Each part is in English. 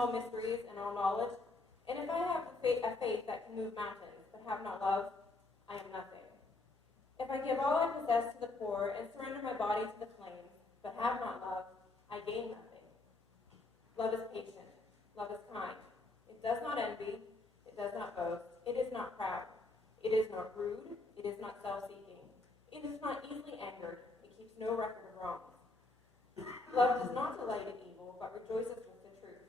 all mysteries and all knowledge, and if I have a faith that can move mountains, but have not love, I am nothing. If I give all I possess to the poor and surrender my body to the flames, but have not love, I gain nothing. Love is patient. Love is kind. It does not envy. It does not boast. It is not proud. It is not rude. It is not self-seeking. It is not easily angered. It keeps no record of wrongs. Love does not delight in evil, but rejoices with the truth.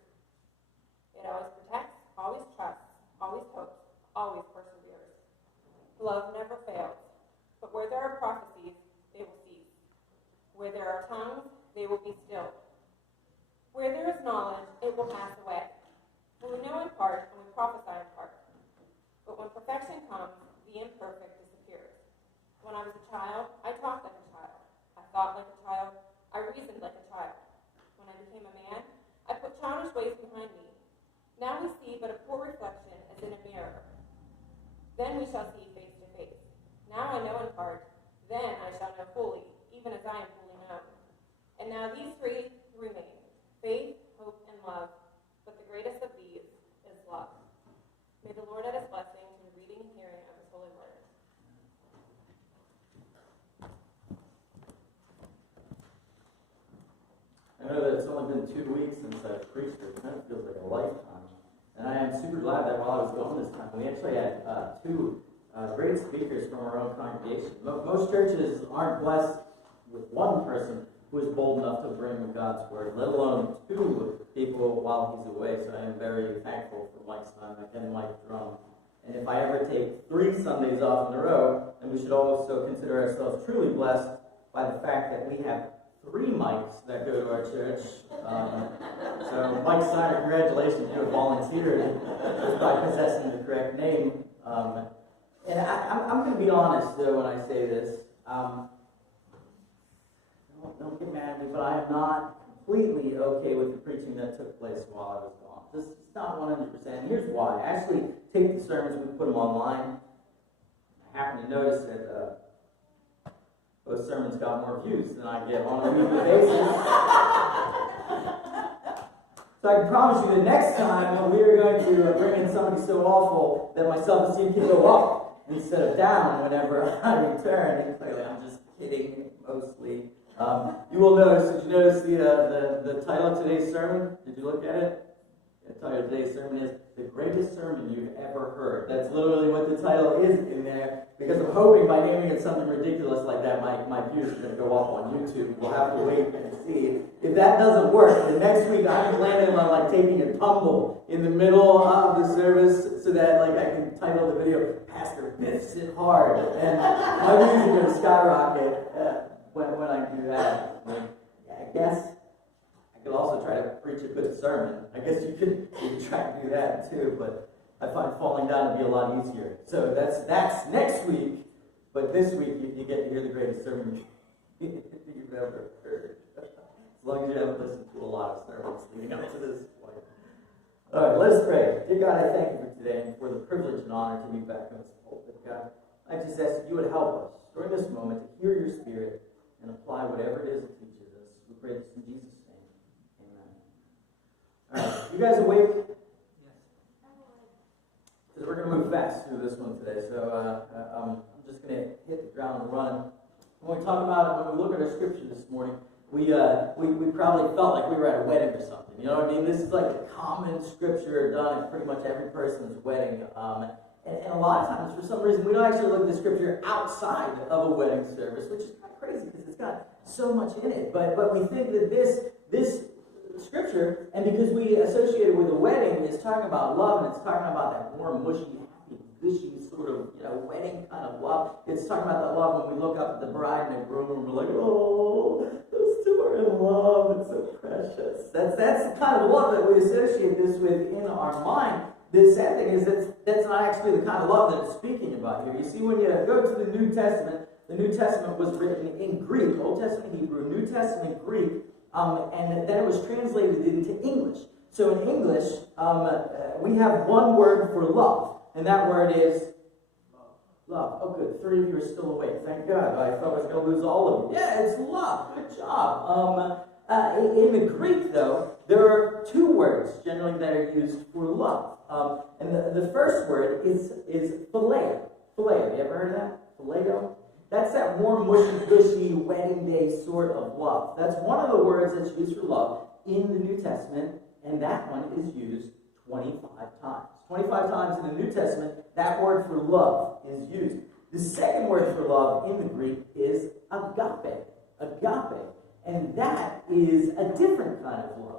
It always protects, always trusts, always hopes, always perseveres. Love never fails, but where there are prophecies, they will cease. Where there are tongues, they will be stilled. Where there is knowledge, it will pass away. For we know in part, and we prophesy in part. But when perfection comes, the imperfect disappears. When I was a child, I talked like a child. I thought like a child. I reasoned like a child. When I became a man, I put childish ways behind me. Now we see but a poor reflection as in a mirror. Then we shall see face to face. Now I know in part. Then I shall know fully, even as I am fully known. And now these three remain: faith, hope, and love. But the greatest of these is love. May the Lord add his blessing to the reading and hearing of his holy word. I know that it's only been 2 weeks since I've preached. It kind of feels like a lifetime. And I am super glad that while I was gone this time, we actually had two great speakers from our own congregation. Most churches aren't blessed with one person who is bold enough to bring God's word, let alone two people while he's away. So I am very thankful for Mike's time and Mike Drum. And if I ever take 3 Sundays off in a row, then we should also consider ourselves truly blessed by the fact that we have 3 mics that go to our church. So Mike Steiner, congratulations, you have volunteered just by possessing the correct name. And I'm going to be honest, though, when I say this. Don't get mad at me, but I am not completely okay with the preaching that took place while I was gone. Just not 100%. And here's why. I actually take the sermons, we put them online. I happen to notice that those sermons got more views than I get on a weekly basis. So I can promise you the next time we are going to bring in somebody so awful that my self-esteem can go up instead of down whenever I return. And clearly I'm just kidding, mostly. You will notice, did you notice the title of today's sermon? Did you look at it? The title of today's sermon is The Greatest Sermon You've Ever Heard. That's literally what the title is in there, because I'm hoping by naming it something ridiculous like that, my views are going to go up on YouTube. We'll have to wait and see. If that doesn't work, the next week I'm planning on taking a tumble in the middle of the service so that I can title the video, Pastor Biffs It Hard, and my views are going to skyrocket when I do that. I guess I could also try to preach a good sermon. I guess you could try to do that too, but I find falling down to be a lot easier. So that's next week, but this week you get to hear the greatest sermon you've ever heard. As long as you haven't listened to a lot of sermons leading up to this point. All right, let us pray. Dear God, I thank you for today and for the privilege and honor to be back in this pulpit. God, I just ask that you would help us during this moment to hear your Spirit and apply whatever it is it teaches us. We pray this in Jesus' name. Amen. All right, you guys awake? Yes. Because we're going to move fast through this one today, so I'm just going to hit the ground and run. When we talk about it, when we look at our scripture this morning, we probably felt like we were at a wedding or something. You know what I mean? This is like a common scripture done at pretty much every person's wedding. And a lot of times, for some reason, we don't actually look at the scripture outside of a wedding service, which is kind of crazy because it's got so much in it. But we think that this scripture, and because we associate it with a wedding, is talking about love, and it's talking about that warm, mushy, happy, gushy sort of wedding kind of love. It's talking about that love when we look up at the bride and the groom, and we're like, oh, those two are in love. It's so precious. That's the kind of love that we associate this with in our mind. The sad thing is that's not actually the kind of love that it's speaking about here. You see, when you go to the New Testament was written in Greek, Old Testament Hebrew, New Testament Greek, and then it was translated into English. So in English, we have one word for love, and that word is love. Oh, good. 3 of you are still awake. Thank God. I thought I was going to lose all of you. Yeah, it's love. Good job. In the Greek, though, there are two words generally that are used for love. And the first word is phileo. Phileo, you ever heard of that? Phileo? That's that warm, mushy, gushy, wedding day sort of love. That's one of the words that's used for love in the New Testament, and that one is used 25 times. 25 times in the New Testament, that word for love is used. The second word for love in the Greek is agape. Agape. And that is a different kind of love.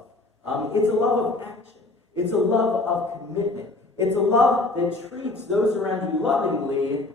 It's a love of action. It's a love of commitment. It's a love that treats those around you lovingly,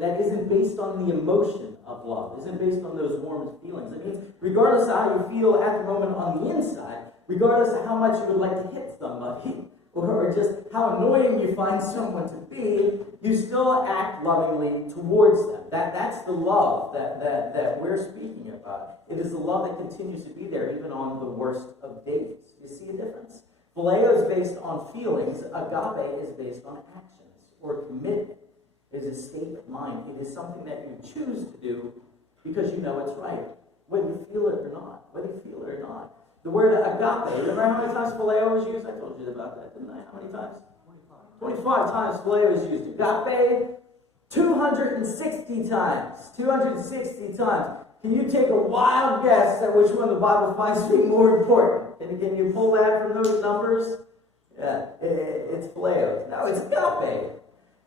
that isn't based on the emotion of love, isn't based on those warm feelings. It means regardless of how you feel at the moment on the inside, regardless of how much you would like to hit somebody, or just how annoying you find someone to be, you still act lovingly towards them. That's the love that we're speaking about. It is the love that continues to be there even on the worst of days. You see a difference? Phileo is based on feelings. Agape is based on actions or commitment. It is a state of mind. It is something that you choose to do because you know it's right, whether you feel it or not. Whether you feel it or not. The word agape, remember how many times phileo was used? I told you about that, didn't I? How many times? 25 times phileo is used. Agape, 260 times. 260 times. Can you take a wild guess at which one the Bible finds to be more important? Can you pull that from those numbers? Yeah, it's phileo. No, it's agape.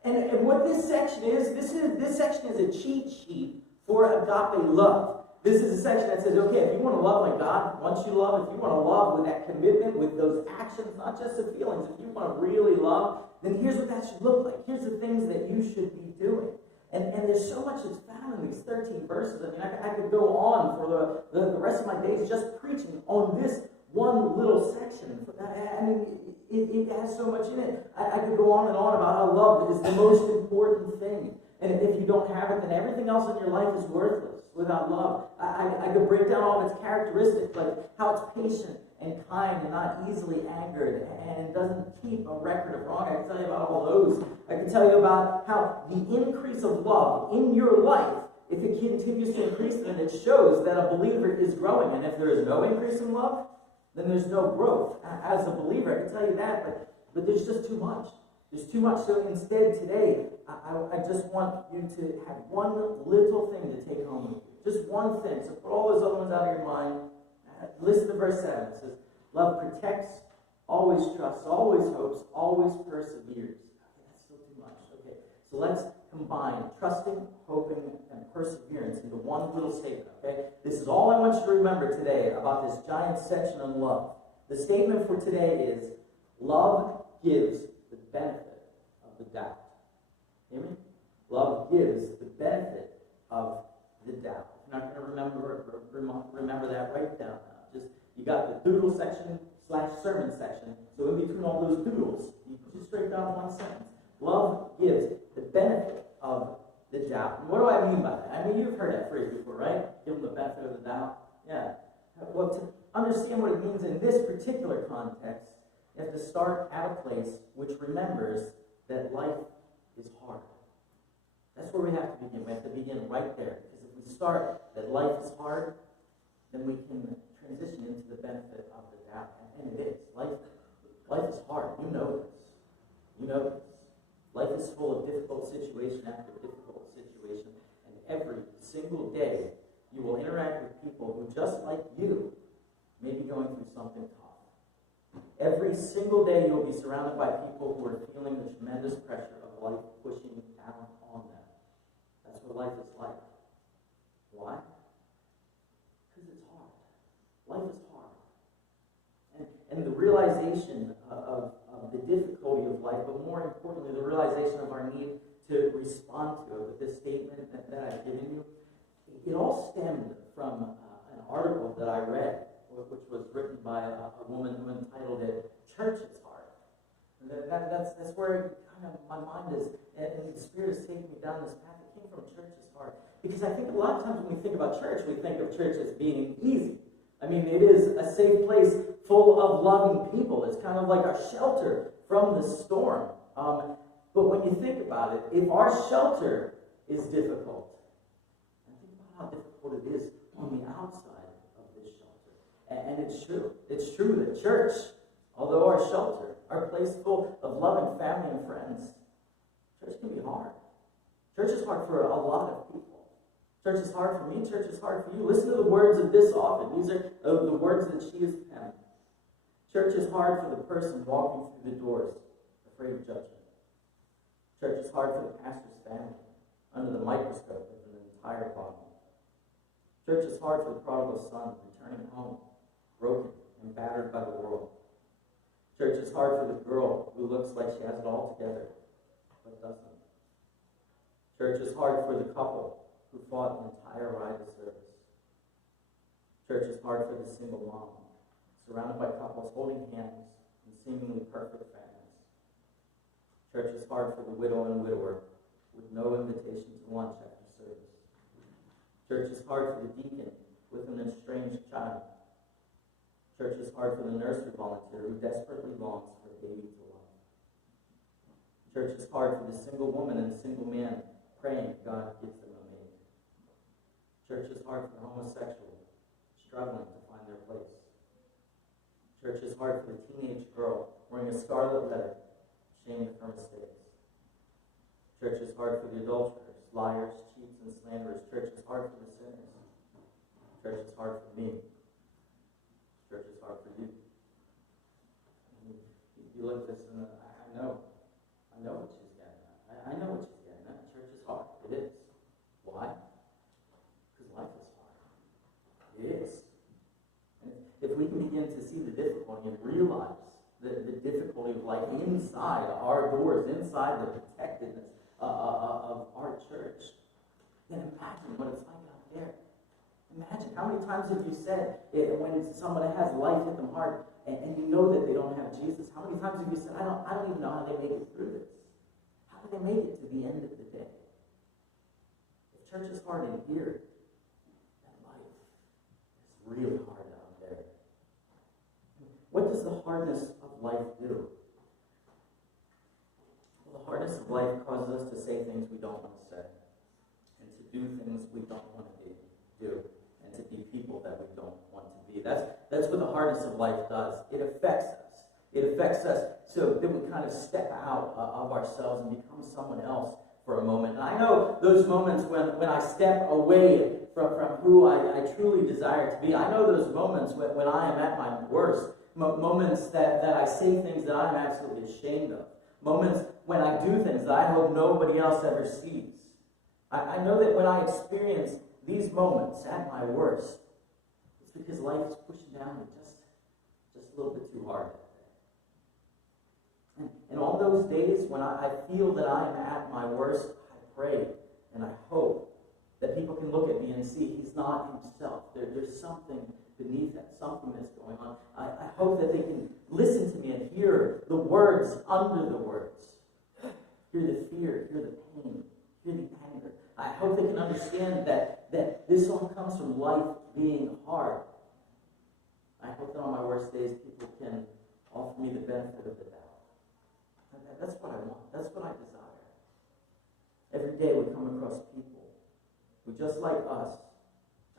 And what this section is, this section is a cheat sheet for agape love. This is a section that says, okay, if you want to love like God wants you to love, if you want to love with that commitment, with those actions, not just the feelings, if you want to really love, then here's what that should look like. Here's the things that you should be doing. And there's so much that's found in these 13 verses. I mean, I could go on for the rest of my days just preaching on this one little section. I mean, it has so much in it. I could go on and on about how love is the most important thing. And if you don't have it, then everything else in your life is worthless without love. I could break down all of its characteristics, like how it's patient and kind and not easily angered and doesn't keep a record of wrong. I can tell you about all those. I can tell you about how the increase of love in your life, if it continues to increase, then it shows that a believer is growing. And if there is no increase in love, then there's no growth. As a believer, I can tell you that, but there's just too much. There's too much. So instead today, I just want you to have one little thing to take home with you. Just one thing. So put all those other ones out of your mind. Listen to verse 7. It says, love protects, always trusts, always hopes, always perseveres. Okay, that's still too much. Okay, so let's combine trusting, hoping, and perseverance into one little statement. Okay, this is all I want you to remember today about this giant section on love. The statement for today is, love gives the benefit of the doubt. Hear me? Love gives the benefit of the doubt. If you're not going to remember that, write it down now. Just, you got the doodle section / sermon section. So in between all those doodles, you put it straight down one sentence. Love gives the benefit of the doubt. And what do I mean by that? I mean, you've heard that phrase before, right? Give them the benefit of the doubt. Yeah. Well, to understand what it means in this particular context, you have to start at a place which remembers that life is hard. That's where we have to begin. We have to begin right there. Because if we start that life is hard, then we can transition into the benefit of the doubt. And it is. Life is hard. You know this. You know this. Life is full of difficult situation after difficult situation. And every single day, you will interact with people who, just like you, may be going through something tough. Every single day, you'll be surrounded by people who are feeling the tremendous pressure of life pushing down on them. That's what life is like. Why? Because it's hard. Life is hard. And the realization of the difficulty of life, but more importantly, the realization of our need to respond to it with this statement that I've given you, it all stemmed from an article that I read, which was written by a woman who entitled it, Church is Hard. That's where kind of my mind is, and the Spirit is taking me down this path. It came from Church is Hard. Because I think a lot of times when we think about church, we think of church as being easy. I mean, it is a safe place full of loving people. It's kind of like our shelter from the storm. But when you think about it, if our shelter is difficult, and think about how difficult it is on the outside of this shelter. And it's true. It's true that church, although our shelter, our place full of loving family and friends, church can be hard. Church is hard for a lot of people. Church is hard for me. Church is hard for you. Listen to the words of this author. These are the words that she has penned. Church is hard for the person walking through the doors, afraid of judgment. Church is hard for the pastor's family, under the microscope of an entire body. Church is hard for the prodigal son returning home, broken and battered by the world. Church is hard for the girl who looks like she has it all together, but doesn't. Church is hard for the couple who fought an entire ride to service. Church is hard for the single mom, surrounded by couples holding hands in seemingly perfect families. Church is hard for the widow and widower with no invitation to lunch after service. Church is hard for the deacon with an estranged child. Church is hard for the nursery volunteer who desperately longs for a baby to love. Church is hard for the single woman and single man praying God gives them a mate. Church is hard for the homosexual struggling to find their place. Church is hard for the teenage girl wearing a scarlet letter, ashamed of her mistakes. Church is hard for the adulterers, liars, cheats, and slanderers. Church is hard for the sinners. Church is hard for me. Church is hard for you. You look at this and I know what she's getting at. I know what she's getting at. Church is hard. It is. Why? Because life is hard. It is. And if we can begin to see the difficulty and realize the difficulty of life inside our doors, inside the protectedness of our church, then imagine what it's like out there. Imagine how many times have you said when someone has life hit them hard and you know that they don't have Jesus, how many times have you said, I don't even know how they make it through this. How do they make it to the end of the day? If church is hard in here, then life is really hard out there. What does the hardness of life do? Well, the hardness of life causes us to say things we don't want to say and to do things we don't want to do. And to be people that we don't want to be. That's what the hardness of life does. It affects us. It affects us so that we kind of step out of ourselves and become someone else for a moment. And I know those moments when I step away from who I truly desire to be. I know those moments when I am at my worst. Moments that I say things that I'm absolutely ashamed of. Moments when I do things that I hope nobody else ever sees. I know that when I experience these moments at my worst, it's because life is pushing down me just a little bit too hard. And all those days when I feel that I am at my worst, I pray and I hope that people can look at me and see he's not himself. There's something beneath that, something that's going on. I hope that they can listen to me and hear the words under the words. Hear the fear, hear the pain, hear the anger. I hope they can understand that this all comes from life being hard. I hope that on my worst days, people can offer me the benefit of the doubt. That's what I want. That's what I desire. Every day we come across people who, just like us,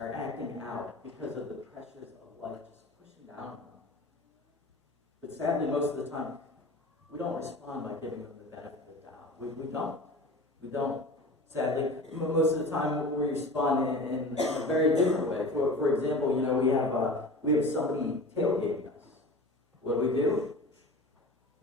are acting out because of the pressures of life just pushing down on them. But sadly, most of the time, we don't respond by giving them the benefit of the doubt. We don't. We don't. Sadly, most of the time we respond in a very different way. For example, we have somebody tailgating us. What do?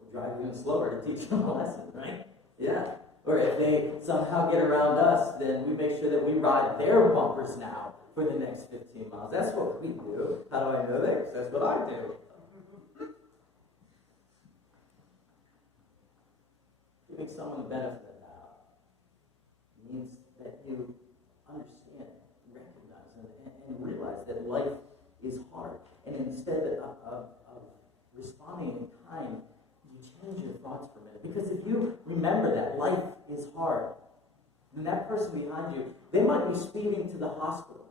We drive even slower to teach them a lesson, right? Yeah. Or if they somehow get around us, then we make sure that we ride their bumpers now for the next 15 miles. That's what we do. How do I know that? Because that's what I do. Giving someone the benefit of the doubt means that you understand, recognize, and realize that life is hard. And instead of responding in kind, you change your thoughts for a minute. Because if you remember that life is hard, then that person behind you, they might be speeding to the hospital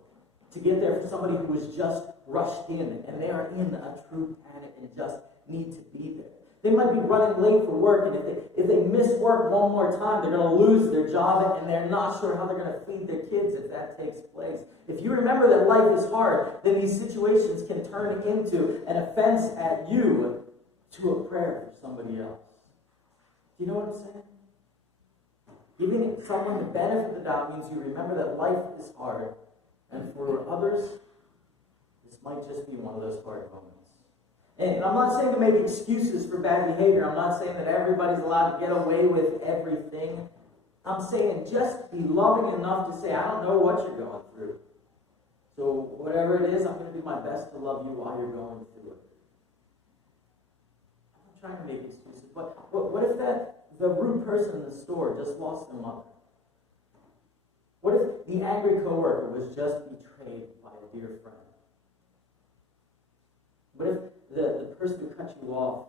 to get there for somebody who was just rushed in, and they are in a true panic and just need to be there. They might be running late for work, and if they miss work one more time, they're going to lose their job, and they're not sure how they're going to feed their kids if that takes place. If If you remember that life is hard, then these situations can turn into an offense at you to a prayer for somebody else. Do you know what I'm saying? Giving someone the benefit of the doubt means you remember that life is hard, and for others, this might just be one of those hard moments. And I'm not saying to make excuses for bad behavior. I'm not saying that everybody's allowed to get away with everything. I'm saying just be loving enough to say, I don't know what you're going through. So whatever it is, I'm going to do my best to love you while you're going through it. I'm not trying to make excuses. But what if the rude person in the store just lost their mother? What if the angry coworker was just betrayed by a dear friend? What if the person who cut you off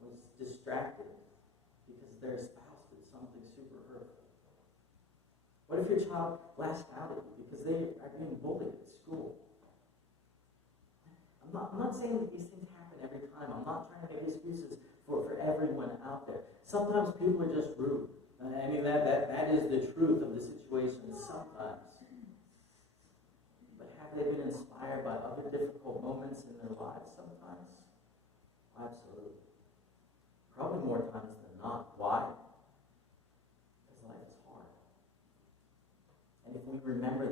was distracted because their spouse did something super hurtful? What if your child lashed out at you because they are being bullied at school? I'm not saying that these things happen every time. I'm not trying to make excuses for everyone out there. Sometimes people are just rude. I mean, that is the truth of the situation sometimes. But have they been inspired by other difficult moments in their lives sometimes? Absolutely. Probably more times than not. Why? Because life is hard. And if we remember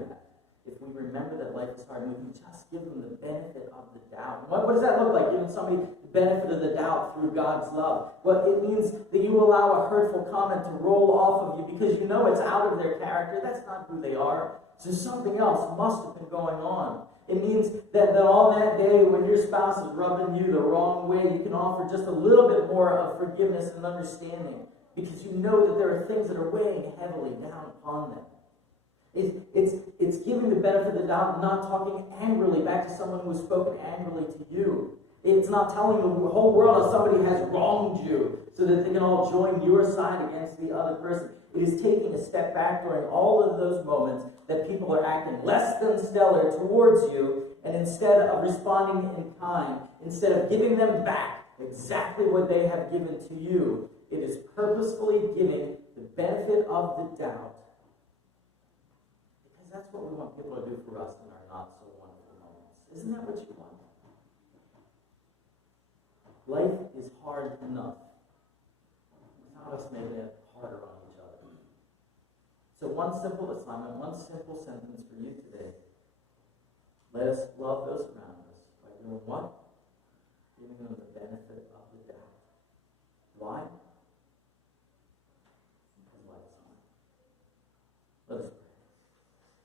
that life is hard, and we can just give them the benefit of the doubt. What does that look like? Giving somebody the benefit of the doubt through God's love. Well, it means that you allow a hurtful comment to roll off of you because you know it's out of their character. That's not who they are. So something else must have been going on. It means that on that day when your spouse is rubbing you the wrong way, you can offer just a little bit more of forgiveness and understanding because you know that there are things that are weighing heavily down upon them. It's giving the benefit of the doubt, not talking angrily back to someone who has spoken angrily to you. It's not telling the whole world that somebody has wronged you so that they can all join your side against the other person. It is taking a step back during all of those moments that people are acting less than stellar towards you, and instead of responding in kind, instead of giving them back exactly what they have given to you, it is purposefully giving the benefit of the doubt. Because that's what we want people to do for us in our not-so-wonderful moments. Isn't that what you want? Life is hard enough without us making it harder on each other. So one simple assignment, one simple sentence for you today. Let us love those around us by doing what? Giving them the benefit of the doubt. Why? Because life is hard. Let us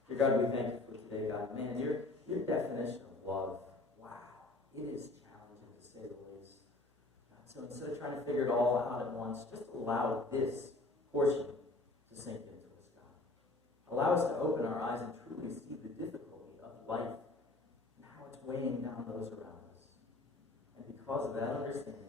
pray. Dear God, we thank you for today, God. Man, your definition of love, wow, it is challenging to say the least. So instead of trying to figure it all out at once, just allow this portion to sink into us, God. Allow us to open our eyes and truly see the difficulty of life and how it's weighing down those around us. And because of that understanding,